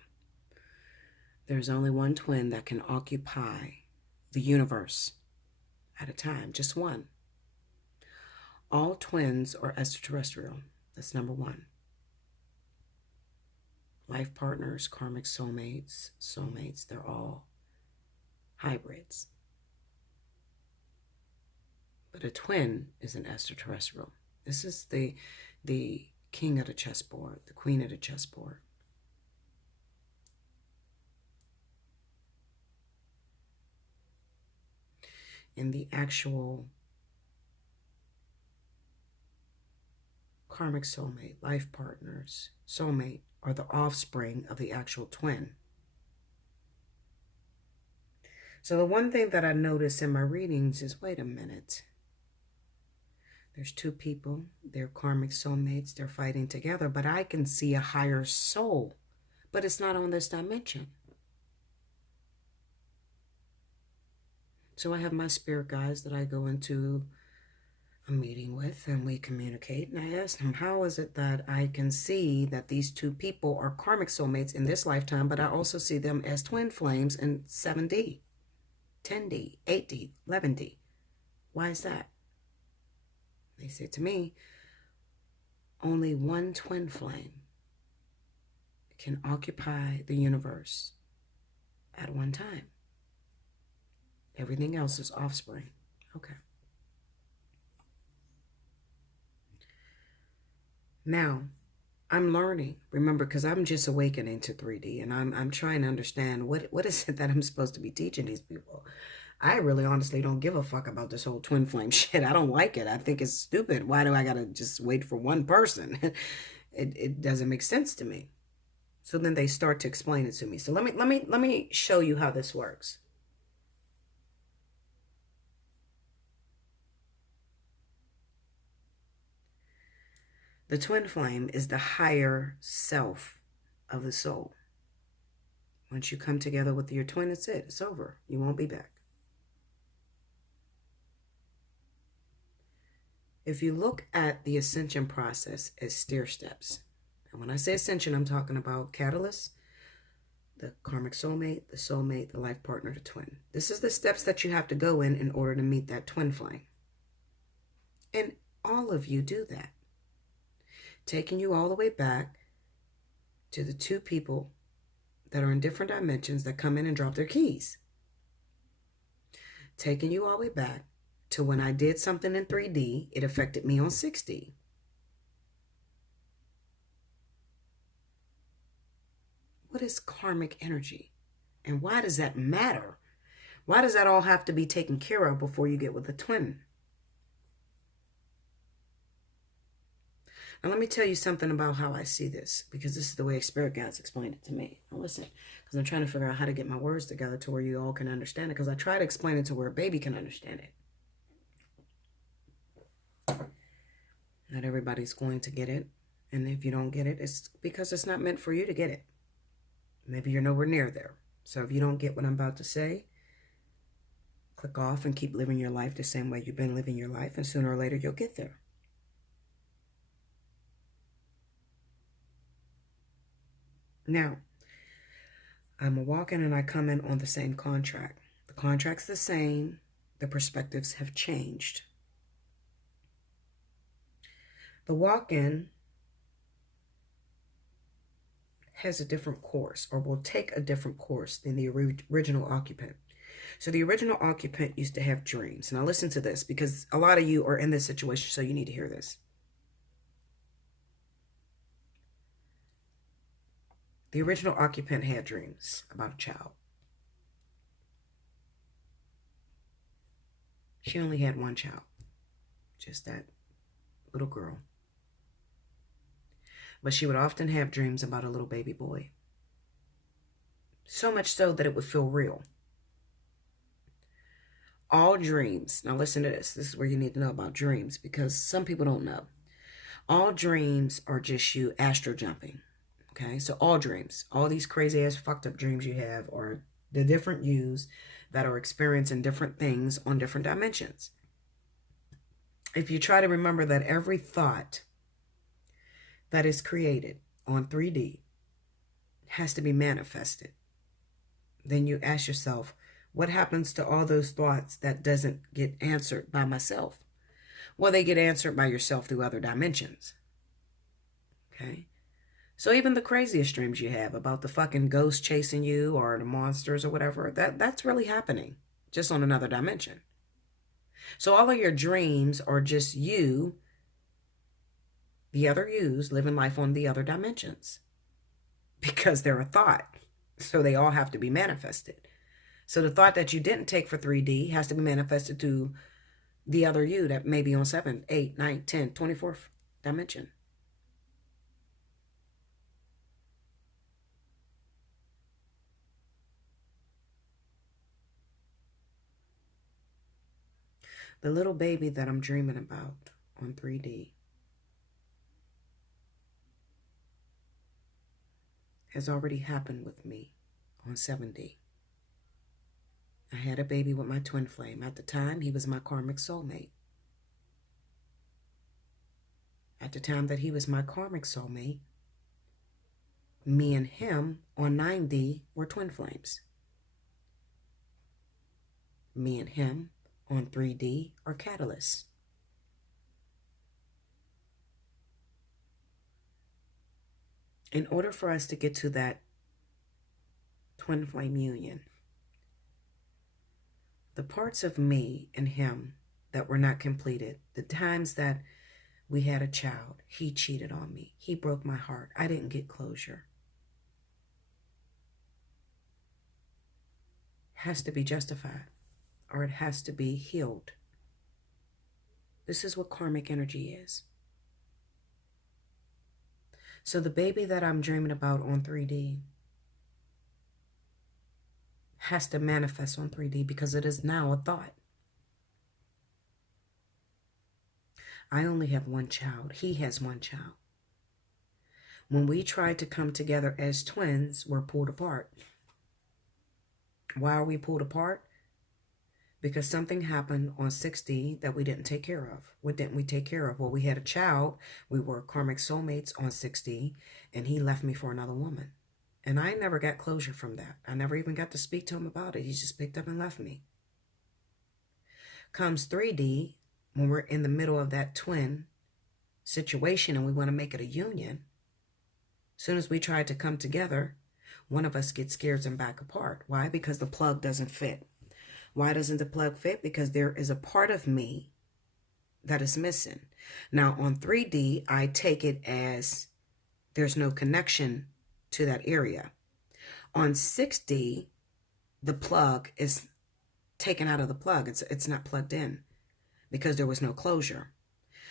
There's only one twin that can occupy the universe at a time, just one. All twins are extraterrestrial. That's number one. Life partners, karmic soulmates, they're all hybrids. But a twin is an extraterrestrial. This is the king of the chessboard, the queen of the chessboard. And the actual karmic soulmate, life partners, soulmate, are the offspring of the actual twin. So the one thing that I notice in my readings is, wait a minute. There's two people, they're karmic soulmates, they're fighting together, but I can see a higher soul, but it's not on this dimension. So I have my spirit guides that I go into I'm meeting with, and we communicate, and I asked him, how is it that I can see that these two people are karmic soulmates in this lifetime, but I also see them as twin flames in 7D, 10D, 8D, 11D? Why is that? They said to me, only one twin flame can occupy the universe at one time. Everything else is offspring. Okay. Now, I'm learning, remember, because I'm just awakening to 3D, and I'm trying to understand what is it that I'm supposed to be teaching these people. I really honestly don't give a fuck about this whole twin flame shit. I don't like it. I think it's stupid. Why do I gotta just wait for one person? It doesn't make sense to me. So then they start to explain it to me. So let me show you how this works. The twin flame is the higher self of the soul. Once you come together with your twin, it's it. It's over. You won't be back. If you look at the ascension process as stair steps, and when I say ascension, I'm talking about catalyst, the karmic soulmate, the life partner, the twin. This is the steps that you have to go in order to meet that twin flame. And all of you do that. Taking you all the way back to the two people that are in different dimensions that come in and drop their keys. Taking you all the way back to when I did something in 3D, it affected me on 6D. What is karmic energy? And why does that matter? Why does that all have to be taken care of before you get with a twin? Now, let me tell you something about how I see this, because this is the way Spirit Guides explained it to me. Now, listen, because I'm trying to figure out how to get my words together to where you all can understand it, because I try to explain it to where a baby can understand it. Not everybody's going to get it, and if you don't get it, it's because it's not meant for you to get it. Maybe you're nowhere near there. So if you don't get what I'm about to say, click off and keep living your life the same way you've been living your life, and sooner or later you'll get there. Now, I'm walking and I come in on the same contract. The contract's the same. The perspectives have changed. The walk-in has a different course, or will take a different course than the original occupant. So the original occupant used to have dreams. Now listen to this, because a lot of you are in this situation, so you need to hear this. The original occupant had dreams about a child. She only had one child, just that little girl. But she would often have dreams about a little baby boy. So much so that it would feel real. All dreams, now listen to this. This is where you need to know about dreams, because some people don't know. All dreams are just you astro jumping. Okay, so all dreams, all these crazy ass fucked up dreams you have are the different yous that are experiencing different things on different dimensions. If you try to remember that every thought that is created on 3D has to be manifested, then you ask yourself, what happens to all those thoughts that doesn't get answered by myself? Well, they get answered by yourself through other dimensions. Okay? So even the craziest dreams you have about the fucking ghost chasing you or the monsters or whatever, that's really happening just on another dimension. So all of your dreams are just you, the other yous, living life on the other dimensions, because they're a thought. So they all have to be manifested. So the thought that you didn't take for 3D has to be manifested to the other you that may be on 7, 8, 9, 10, 24th dimension. The little baby that I'm dreaming about on 3D has already happened with me on 7D. I had a baby with my twin flame. At the time, he was my karmic soulmate. At the time that he was my karmic soulmate, me and him on 9D were twin flames. Me and him on 3D are catalysts. In order for us to get to that twin flame union, the parts of me and him that were not completed, the times that we had a child, he cheated on me, he broke my heart, I didn't get closure, has to be justified, or it has to be healed. This is what karmic energy is. So the baby that I'm dreaming about on 3D has to manifest on 3D because it is now a thought. I only have one child. He has one child. When we tried to come together as twins, we're pulled apart. Why are we pulled apart? Because something happened on 6D that we didn't take care of. What didn't we take care of? Well, we had a child. We were karmic soulmates on 6D, and he left me for another woman. And I never got closure from that. I never even got to speak to him about it. He just picked up and left me. Comes 3D, when we're in the middle of that twin situation and we want to make it a union. As soon as we try to come together, one of us gets scared and back apart. Why? Because the plug doesn't fit. Why doesn't the plug fit? Because there is a part of me that is missing. Now on 3D, I take it as there's no connection to that area. On 6D, the plug is taken out of the plug. It's not plugged in because there was no closure.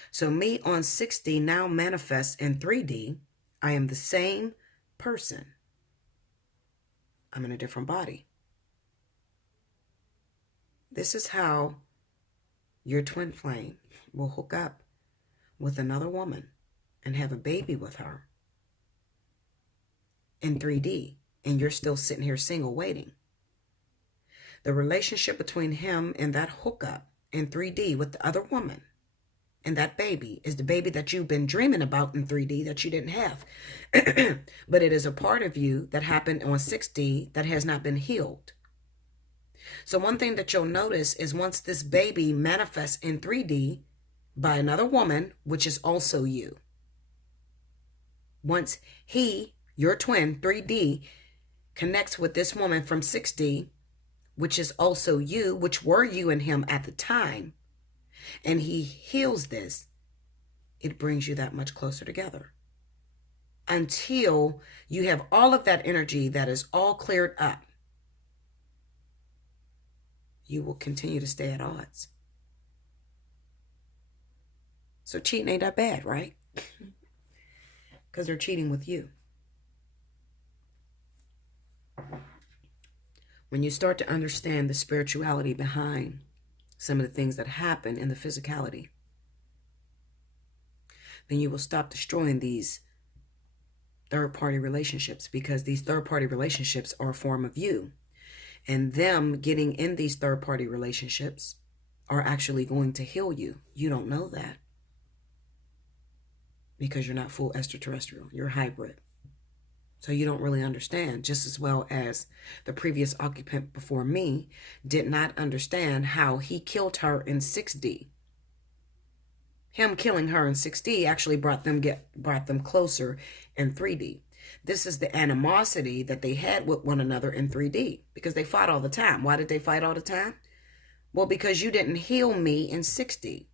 So me on 6D now manifests in 3D. I am the same person. I'm in a different body. This is how your twin flame will hook up with another woman and have a baby with her in 3D, and you're still sitting here single waiting. The relationship between him and that hookup in 3D with the other woman and that baby is the baby that you've been dreaming about in 3D that you didn't have. But it is a part of you that happened on 6D that has not been healed. So one thing that you'll notice is once this baby manifests in 3D by another woman, which is also you, once he, your twin, 3D, connects with this woman from 6D, which is also you, which were you and him at the time, and he heals this, it brings you that much closer together. Until you have all of that energy that is all cleared up, you will continue to stay at odds. So cheating ain't that bad, right? Because they're cheating with you. When you start to understand the spirituality behind some of the things that happen in the physicality, then you will stop destroying these third-party relationships, because these third-party relationships are a form of you. And them getting in these third-party relationships are actually going to heal you. You don't know that because you're not full extraterrestrial. You're hybrid. So you don't really understand, just as well as the previous occupant before me did not understand how he killed her in 6D. Him killing her in 6D actually brought them closer in 3D. This is the animosity that they had with one another in 3D because they fought all the time. Why did they fight all the time? Well, because you didn't heal me in 6D.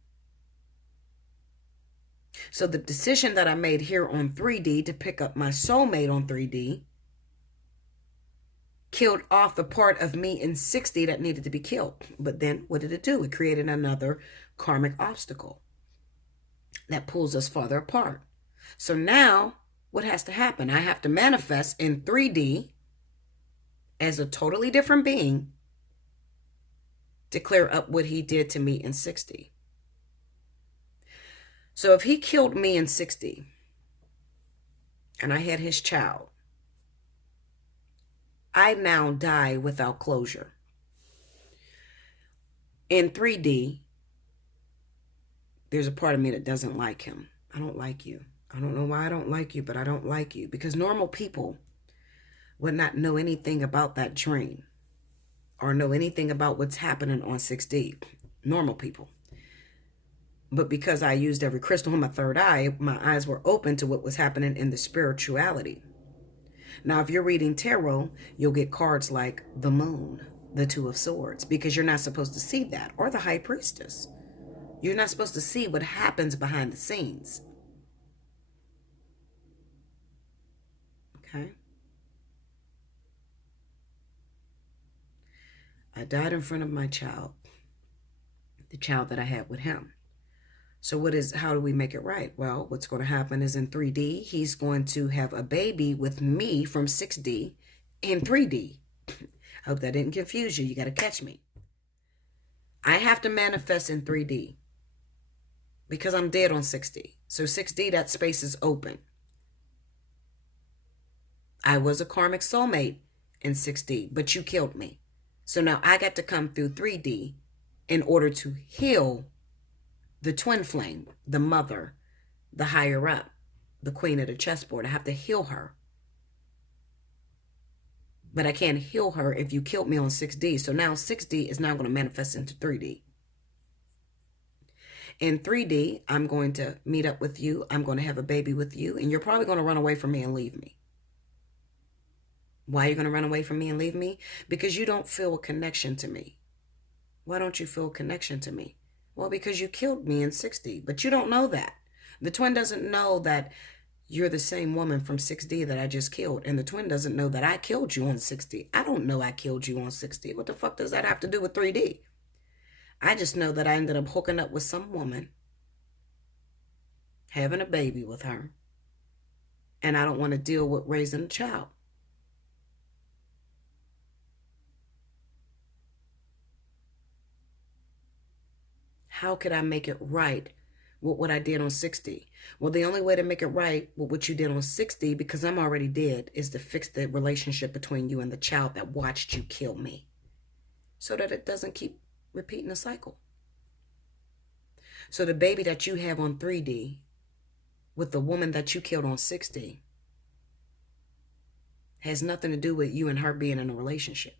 So the decision that I made here on 3D to pick up my soulmate on 3D killed off the part of me in 6D that needed to be killed. But then what did it do? It created another karmic obstacle that pulls us farther apart. So now what has to happen? I have to manifest in 3D as a totally different being to clear up what he did to me in 6D. So if he killed me in 6D and I had his child, I now die without closure. In 3D, there's a part of me that doesn't like him. I don't like you. I don't know why I don't like you, but I don't like you. Because normal people would not know anything about that dream or know anything about what's happening on 6D. Normal people. But because I used every crystal in my third eye, my eyes were open to what was happening in the spirituality. Now, if you're reading tarot, you'll get cards like the moon, the two of swords, because you're not supposed to see that, or the high priestess. You're not supposed to see what happens behind the scenes. Okay? I died in front of my child, the child that I had with him. So how do we make it right? Well, what's going to happen is in 3D, he's going to have a baby with me from 6D in 3D. I hope that didn't confuse you. You got to catch me. I have to manifest in 3D because I'm dead on 6D. So 6D, that space is open. I was a karmic soulmate in 6D, but you killed me. So now I got to come through 3D in order to heal the twin flame, the mother, the higher up, the queen of the chessboard. I have to heal her. But I can't heal her if you killed me on 6D. So now 6D is now going to manifest into 3D. In 3D, I'm going to meet up with you. I'm going to have a baby with you. And you're probably going to run away from me and leave me. Why are you going to run away from me and leave me? Because you don't feel a connection to me. Why don't you feel a connection to me? Well, because you killed me in 6D, but you don't know that. The twin doesn't know that you're the same woman from 6D that I just killed. And the twin doesn't know that I killed you on 6D. I don't know I killed you on 6D. What the fuck does that have to do with 3D? I just know that I ended up hooking up with some woman, having a baby with her, and I don't want to deal with raising a child. How could I make it right with what I did on 6D? Well, the only way to make it right with what you did on 6D, because I'm already dead, is to fix the relationship between you and the child that watched you kill me, so that it doesn't keep repeating the cycle. So the baby that you have on 3D with the woman that you killed on 6D has nothing to do with you and her being in a relationship.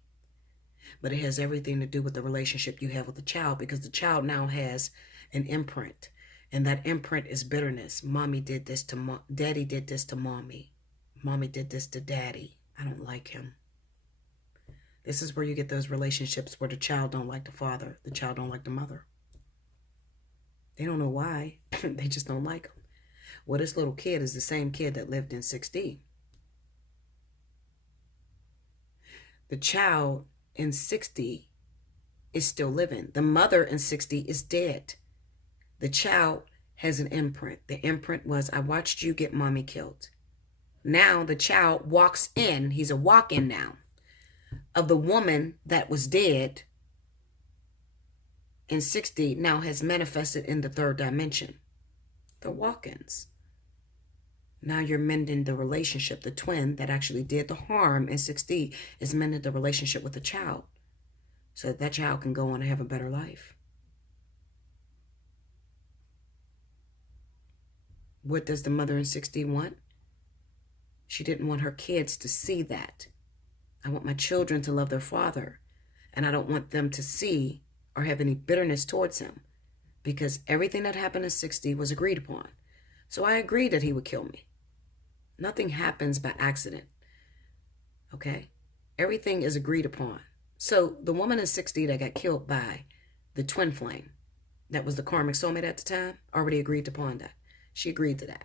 But it has everything to do with the relationship you have with the child, because the child now has an imprint. And that imprint is bitterness. Mommy did this to daddy did this to mommy. Mommy did this to daddy. I don't like him. This is where you get those relationships where the child don't like the father. The child don't like the mother. They don't know why. They just don't like him. Well, this little kid is the same kid that lived in 6D. The child in 6D is still living. The mother in 6D is dead. The child has an imprint. The imprint was, I watched you get mommy killed. Now the child walks in. He's a walk-in now of the woman that was dead in 6D, now has manifested in the third dimension. The walk-ins. Now you're mending the relationship. The twin that actually did the harm in 6D is mending the relationship with the child, so that child can go on and have a better life. What does the mother in 6D want? She didn't want her kids to see that. I want my children to love their father, and I don't want them to see or have any bitterness towards him, because everything that happened in 6D was agreed upon. So I agreed that he would kill me. Nothing happens by accident. Okay? Everything is agreed upon. So the woman in 6D that got killed by the twin flame, that was the karmic soulmate at the time, already agreed upon that. She agreed to that.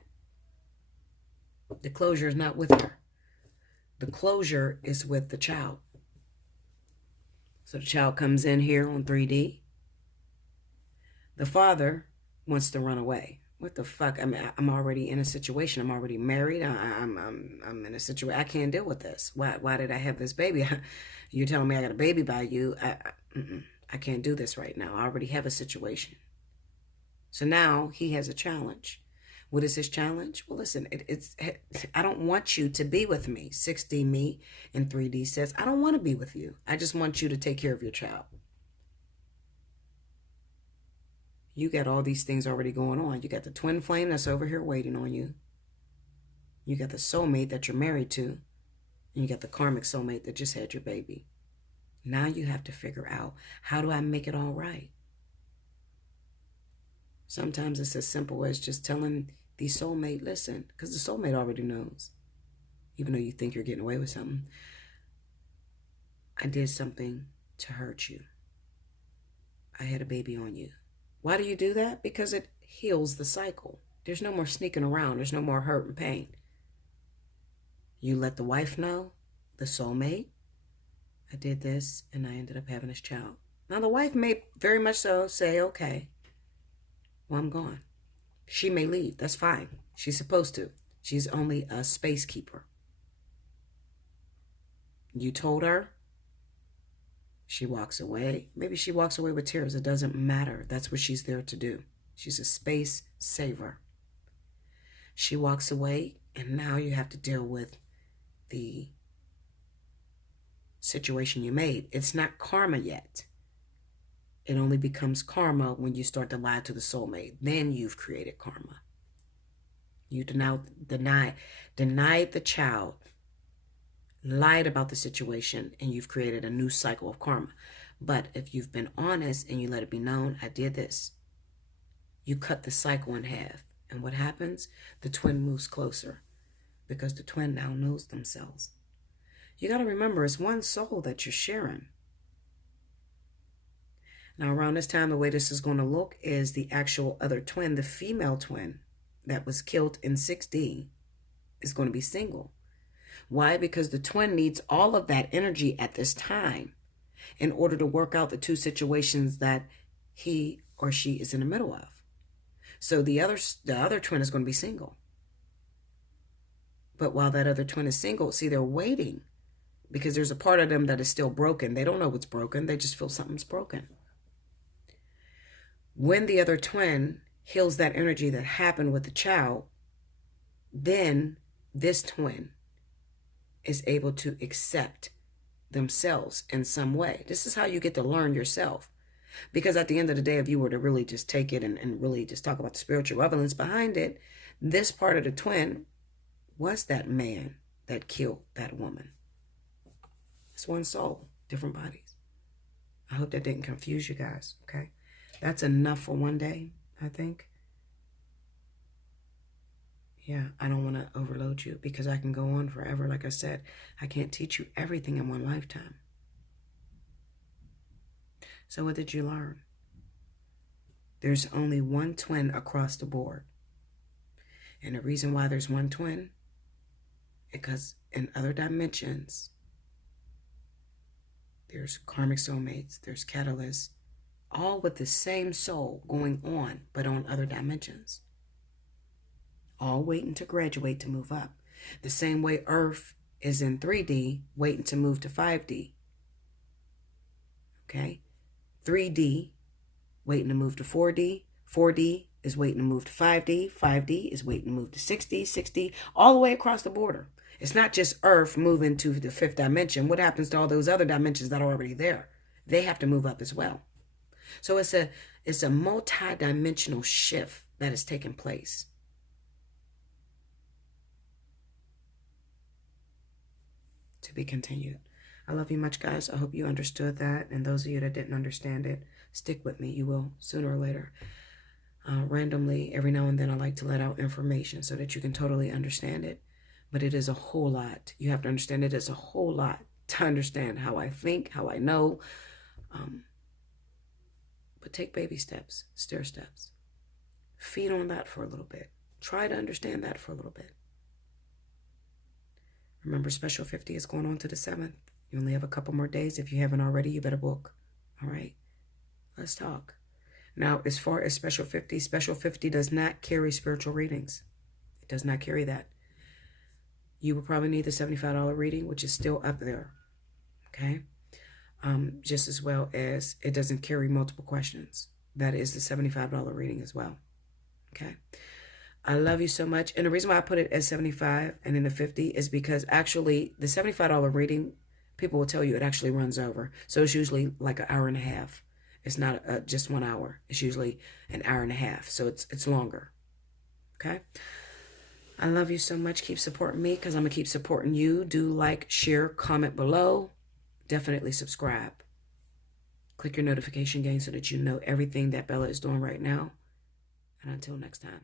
The closure is not with her. The closure is with the child. So the child comes in here on 3D. The father wants to run away. What the fuck? I mean, I'm already in a situation. I'm already married. I'm in a situation. I can't deal with this. Why did I have this baby? You're telling me I got a baby by you. I can't do this right now. I already have a situation. So now he has a challenge. What is his challenge? Well, listen, I don't want you to be with me. 6D me and 3D says, I don't want to be with you. I just want you to take care of your child. You got all these things already going on. You got the twin flame that's over here waiting on you. You got the soulmate that you're married to. And you got the karmic soulmate that just had your baby. Now you have to figure out, how do I make it all right? Sometimes it's as simple as just telling the soulmate, listen, because the soulmate already knows. Even though you think you're getting away with something. I did something to hurt you. I had a baby on you. Why do you do that? Because it heals the cycle. There's no more sneaking around. There's no more hurt and pain. You let the wife know, the soulmate, I did this and I ended up having this child. Now the wife may very much so say, okay, well, I'm gone. She may leave. That's fine. She's supposed to. She's only a space keeper. You told her. She walks away. Maybe she walks away with tears. It doesn't matter. That's what she's there to do. She's a space saver. She walks away, and now you have to deal with the situation you made. It's not karma yet. It only becomes karma when you start to lie to the soulmate. Then you've created karma. You denied the child, lied about the situation, and you've created a new cycle of karma. But if you've been honest and you let it be known, I did this, you cut the cycle in half. And what happens? The twin moves closer because the twin now knows themselves. You got to remember, it's one soul that you're sharing. Now, around this time, the way this is going to look is the actual other twin, the female twin that was killed in 6D, is going to be single. Why? Because the twin needs all of that energy at this time in order to work out the two situations that he or she is in the middle of. So the other twin is going to be single. But while that other twin is single, see, they're waiting because there's a part of them that is still broken. They don't know what's broken. They just feel something's broken. When the other twin heals that energy that happened with the child, then this twin is able to accept themselves in some way. This is how you get to learn yourself. Because at the end of the day, if you were to really just take it and really just talk about the spiritual relevance behind it, this part of the twin was that man that killed that woman. It's one soul, different bodies. I hope that didn't confuse you guys, okay? That's enough for one day, I think. Yeah, I don't want to overload you because I can go on forever. Like I said, I can't teach you everything in one lifetime. So what did you learn? There's only one twin across the board. And the reason why there's one twin, because in other dimensions, there's karmic soulmates, there's catalysts, all with the same soul going on, but on other dimensions. All waiting to graduate to move up. The same way Earth is in 3D, waiting to move to 5D. Okay? 3D, waiting to move to 4D. 4D is waiting to move to 5D. 5D is waiting to move to 6D. 6D, all the way across the border. It's not just Earth moving to the 5th dimension. What happens to all those other dimensions that are already there? They have to move up as well. So it's a multi-dimensional shift that is taking place. To be continued. I love you much, guys. I hope you understood that. And those of you that didn't understand it, stick with me. You will sooner or later. Randomly, every now and then, I like to let out information so that you can totally understand it. But it is a whole lot. You have to understand it is a whole lot to understand how I think, how I know. But take baby steps, stair steps. Feed on that for a little bit. Try to understand that for a little bit. Remember, Special 50 is going on to the 7th. You only have a couple more days. If you haven't already, you better book. All right? Let's talk. Now, as far as Special 50 does not carry spiritual readings. It does not carry that. You will probably need the $75 reading, which is still up there. Okay? Just as well as it doesn't carry multiple questions. That is the $75 reading as well. Okay? I love you so much. And the reason why I put it as 75 and then the 50 is because actually the $75 reading, people will tell you it actually runs over. So it's usually like an hour and a half. It's not just 1 hour. It's usually an hour and a half. So it's longer. Okay. I love you so much. Keep supporting me because I'm going to keep supporting you. Do like, share, comment below. Definitely subscribe. Click your notification game so that you know everything that Bella is doing right now. And until next time.